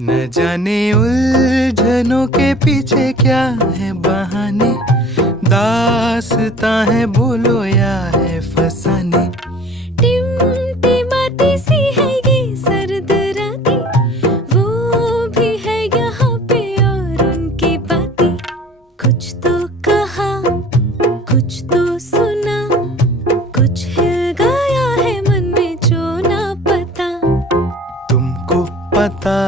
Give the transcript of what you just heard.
न जाने उलझनों के पीछे क्या है बहाने, दास्तां है बोलो या है फसाने। टिमटिमाती सी है ये सर्द रातें, वो भी है यहाँ पे और उनकी बातें। कुछ तो कहा, कुछ तो सुना, कुछ हिल गया है मन में जो ना पता। तुमको पता